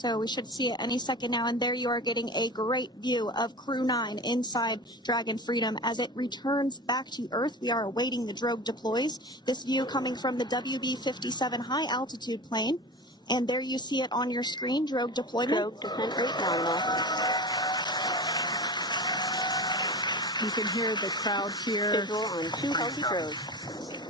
so we should see it any second now. And there you are getting a great view of Crew 9 inside Dragon Freedom as it returns back to Earth. We are awaiting the drogue deploys. This view coming from the WB-57 high altitude plane. And there you see it on your screen, drogue deployment. Drogue descent rate nominal. You can hear the crowd here. Visual on 2 healthy drogues.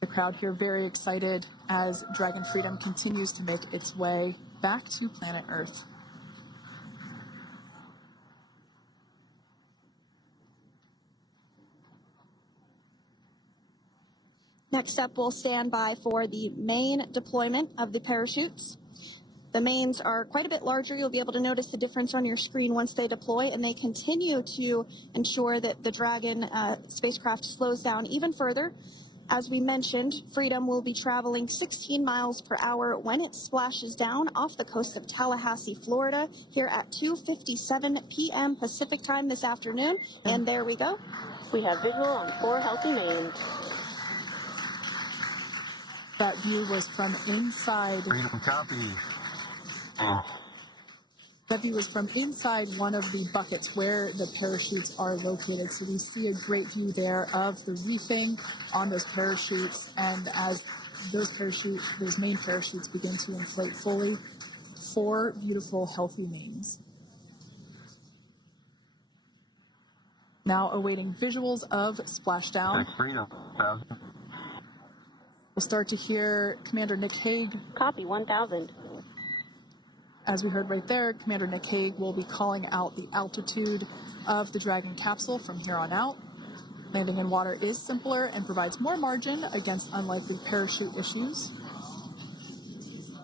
The crowd here very excited as Dragon Freedom continues to make its way back to planet Earth. Next up, we'll stand by for the main deployment of the parachutes. The mains are quite a bit larger. You'll be able to notice the difference on your screen once they deploy, and they continue to ensure that the Dragon spacecraft slows down even further. As we mentioned, Freedom will be traveling 16 miles per hour when it splashes down off the coast of Tallahassee, Florida, here at 2:57 p.m. Pacific time this afternoon. And there we go. We have visual on 4 healthy mains. That view was from inside. Freedom copy. That view was from inside one of the buckets where the parachutes are located. So we see a great view there of the reefing on those parachutes. And as those main parachutes begin to inflate fully, 4 beautiful, healthy mains. Now awaiting visuals of splashdown. Freedom. We'll start to hear Commander Nick Hague. Copy 1000. As we heard right there, Commander Nick Hague will be calling out the altitude of the Dragon capsule from here on out. Landing in water is simpler and provides more margin against unlikely parachute issues.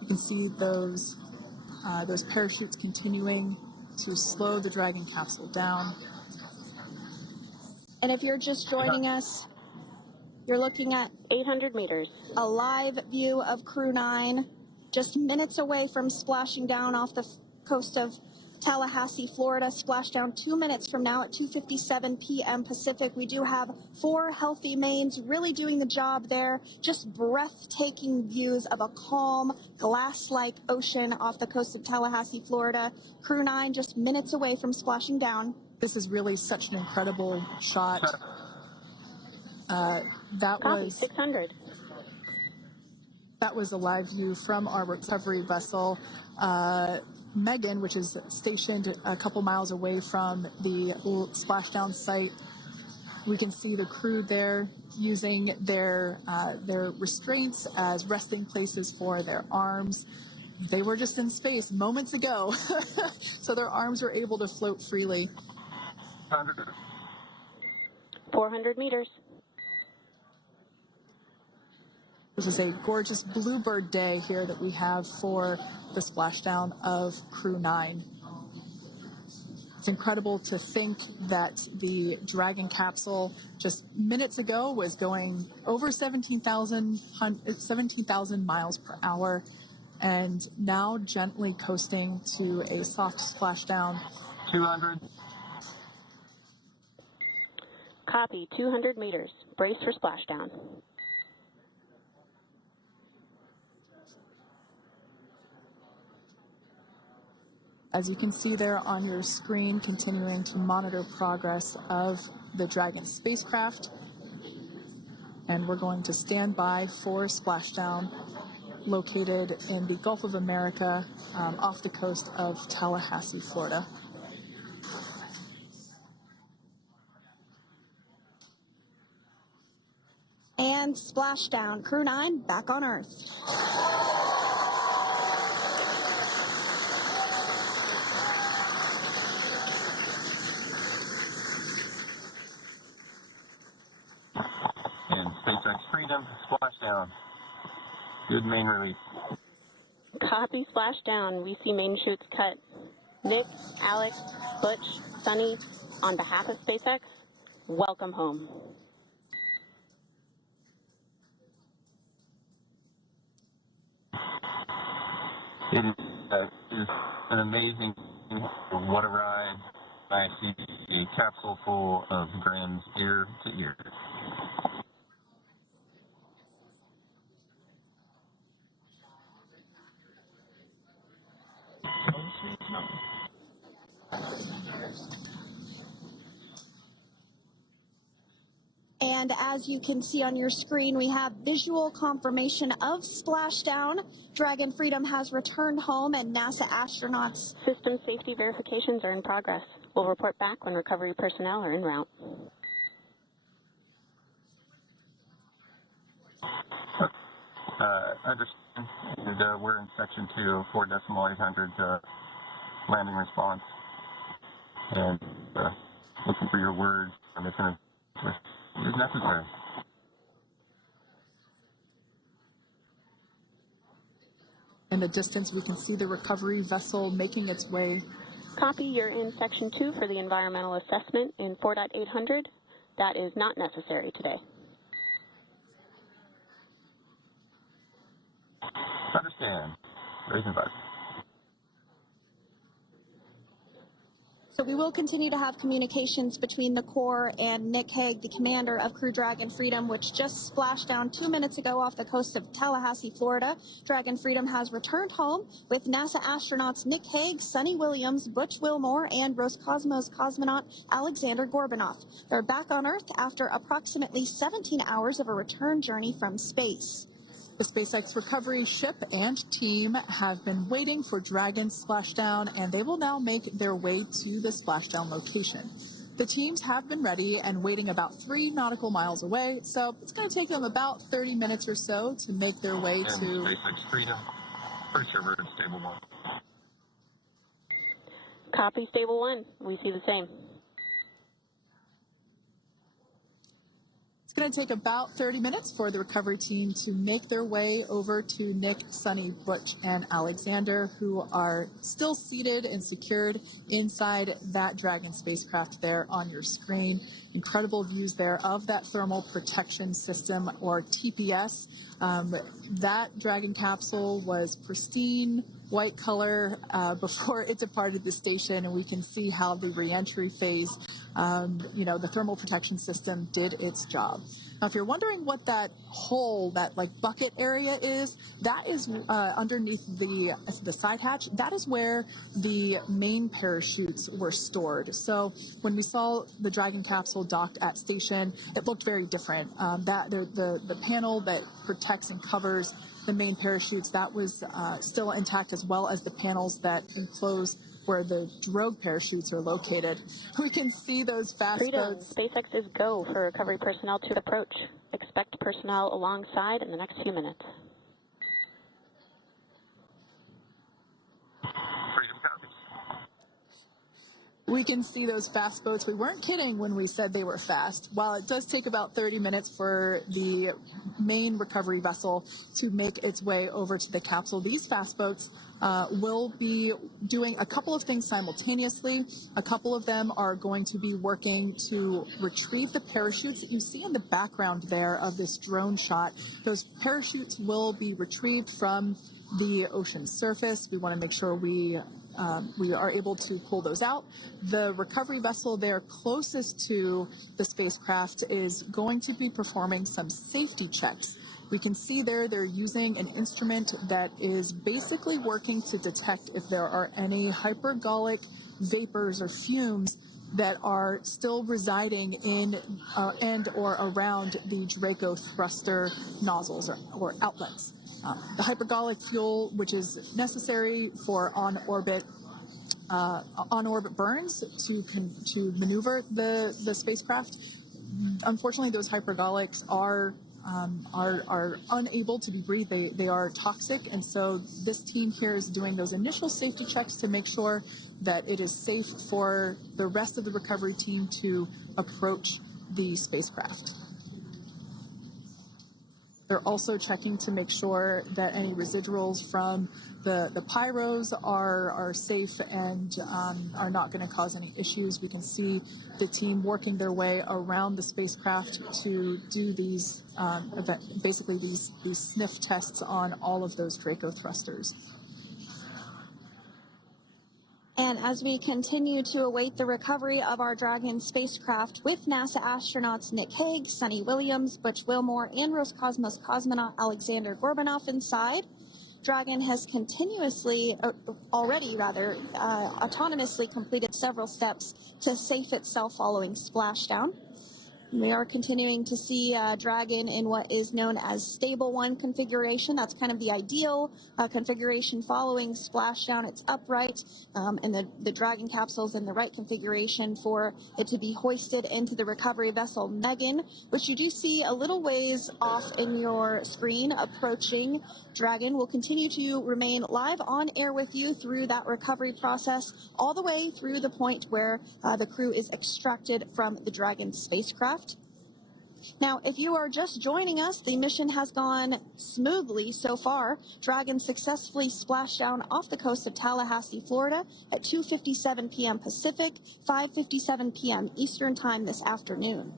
You can see those parachutes continuing to slow the Dragon capsule down. And if you're just joining us, you're looking at 800 meters. A live view of Crew 9, just minutes away from splashing down off the coast of Tallahassee, Florida. Splashdown 2 minutes from now at 2:57 p.m. Pacific. We do have 4 healthy mains really doing the job there. Just breathtaking views of a calm, glass-like ocean off the coast of Tallahassee, Florida. Crew 9 just minutes away from splashing down. This is really such an incredible shot. Copy 600. That was a live view from our recovery vessel, Megan, which is stationed a couple miles away from the splashdown site. We can see the crew there using their restraints as resting places for their arms. They were just in space moments ago, so their arms were able to float freely. 400 meters. This is a gorgeous bluebird day here that we have for the splashdown of Crew 9. It's incredible to think that the Dragon capsule just minutes ago was going over 17,000 miles per hour and now gently coasting to a soft splashdown. 200. Copy 200 meters. Brace for splashdown. As you can see there on your screen, continuing to monitor progress of the Dragon spacecraft. And we're going to stand by for splashdown located in the Gulf of America off the coast of Tallahassee, Florida. And splashdown. Crew 9 back on Earth. And spacex Freedom, splashdown. Good main release. Copy splashdown. We see main chutes cut. Nick, Alex, Butch, Sunny, on behalf of SpaceX, welcome home. It is an amazing, what a ride. I see a capsule full of grams ear to ear. And as you can see on your screen, we have visual confirmation of splashdown. Dragon Freedom has returned home, and NASA astronauts. System safety verifications are in progress. We'll report back when recovery personnel are en route. Understand. And, we're in section 2 of 4.800 landing response. And looking for your words. I'm just going to, is necessary. In the distance, we can see the recovery vessel making its way. Copy, you're in section 2 for the environmental assessment in 4.800. That is not necessary today. Understand. Raising button. So we will continue to have communications between the Corps and Nick Hague, the commander of Crew Dragon Freedom, which just splashed down 2 minutes ago off the coast of Tallahassee, Florida. Dragon Freedom has returned home with NASA astronauts Nick Hague, Sunny Williams, Butch Wilmore, and Roscosmos cosmonaut Alexander Gorbunoff. They're back on Earth after approximately 17 hours of a return journey from space. The SpaceX recovery ship and team have been waiting for Dragon's splashdown, and they will now make their way to the splashdown location. The teams have been ready and waiting about 3 nautical miles away, so it's going to take them about 30 minutes or so to make their way to SpaceX Freedom. Pretty sure we're in stable 1. Copy, stable 1. We see the same. It's going to take about 30 minutes for the recovery team to make their way over to Nick, Sunny, Butch, and Alexander, who are still seated and secured inside that Dragon spacecraft there on your screen. Incredible views there of that thermal protection system, or TPS. That Dragon capsule was pristine, white color before it departed the station, and we can see how the reentry phase, the thermal protection system did its job. Now, if you're wondering what that hole, that like bucket area is, that is underneath the side hatch. That is where the main parachutes were stored. So when we saw the Dragon capsule docked at station, it looked very different. The panel that protects and covers the main parachutes, that was still intact, as well as the panels that enclose where the drogue parachutes are located. We can see those fast boats. SpaceX is go for recovery personnel to approach. Expect personnel alongside in the next few minutes. Freedom copies. We can see those fast boats. We weren't kidding when we said they were fast. While it does take about 30 minutes for the main recovery vessel to make its way over to the capsule, these fast boats will be doing a couple of things simultaneously. A couple of them are going to be working to retrieve the parachutes that you see in the background there of this drone shot. Those parachutes will be retrieved from the ocean surface. We want to make sure we are able to pull those out. The recovery vessel there closest to the spacecraft is going to be performing some safety checks. We can see there they're using an instrument that is basically working to detect if there are any hypergolic vapors or fumes that are still residing in and or around the Draco thruster nozzles or outlets. The hypergolic fuel, which is necessary for on-orbit burns to maneuver the spacecraft. Unfortunately, those hypergolics are unable to be breathed. They are toxic, and so this team here is doing those initial safety checks to make sure that it is safe for the rest of the recovery team to approach the spacecraft. They're also checking to make sure that any residuals from the pyros are safe and are not going to cause any issues. We can see the team working their way around the spacecraft to do these, basically these sniff tests on all of those Draco thrusters. And as we continue to await the recovery of our Dragon spacecraft with NASA astronauts Nick Hague, Sunny Williams, Butch Wilmore, and Roscosmos cosmonaut Alexander Gorbunoff inside, Dragon has autonomously completed several steps to safe itself following splashdown. We are continuing to see Dragon in what is known as stable 1 configuration. That's kind of the ideal configuration following splashdown. It's upright, and the Dragon capsule's in the right configuration for it to be hoisted into the recovery vessel Megan, which you do see a little ways off in your screen approaching. Dragon will continue to remain live on air with you through that recovery process, all the way through the point where the crew is extracted from the Dragon spacecraft. Now, if you are just joining us, the mission has gone smoothly so far. Dragon successfully splashed down off the coast of Tallahassee, Florida at 2:57 p.m. Pacific, 5:57 p.m. Eastern Time this afternoon.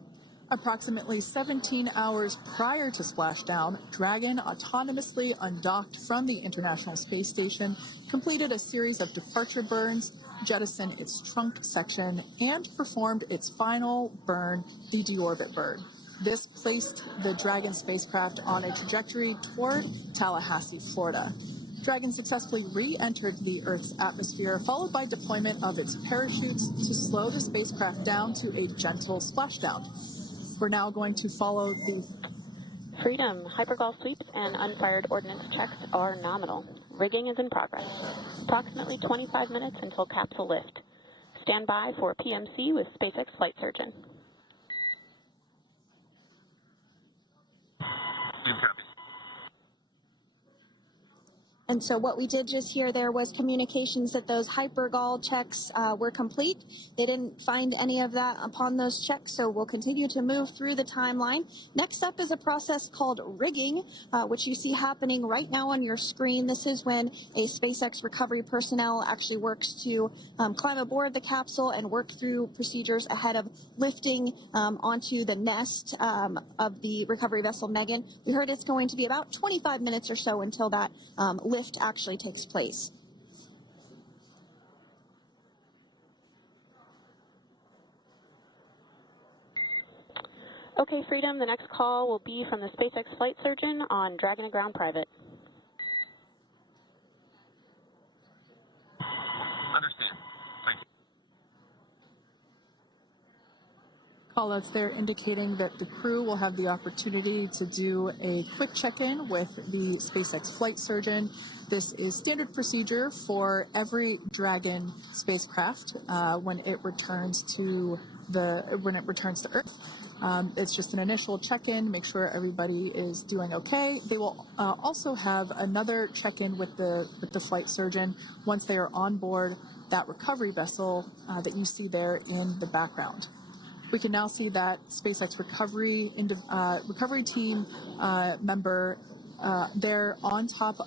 Approximately 17 hours prior to splashdown, Dragon autonomously undocked from the International Space Station, completed a series of departure burns, jettisoned its trunk section, and performed its final burn, the deorbit burn. This placed the Dragon spacecraft on a trajectory toward Tallahassee, Florida. Dragon successfully re-entered the Earth's atmosphere, followed by deployment of its parachutes to slow the spacecraft down to a gentle splashdown. We're now going to follow the Freedom. Hypergol sweeps and unfired ordnance checks are nominal. Rigging is in progress. Approximately 25 minutes until capsule lift. Stand by for PMC with SpaceX flight surgeon. And so what we did just hear there was communications that those hypergol checks were complete. They didn't find any of that upon those checks, so we'll continue to move through the timeline. Next up is a process called rigging, which you see happening right now on your screen. This is when a SpaceX recovery personnel actually works to climb aboard the capsule and work through procedures ahead of lifting onto the nest of the recovery vessel Megan. We heard it's going to be about 25 minutes or so until that lift actually takes place. Okay, Freedom, the next call will be from the SpaceX flight surgeon on Dragon to Ground Private. Understand. Thank you. callouts there indicating that the crew will have the opportunity to do a quick check-in with the SpaceX flight surgeon. This is standard procedure for every Dragon spacecraft when it returns to Earth. It's just an initial check-in, make sure everybody is doing okay. They will also have another check-in with the flight surgeon once they are on board that recovery vessel that you see there in the background. We can now see that SpaceX recovery team member there on top of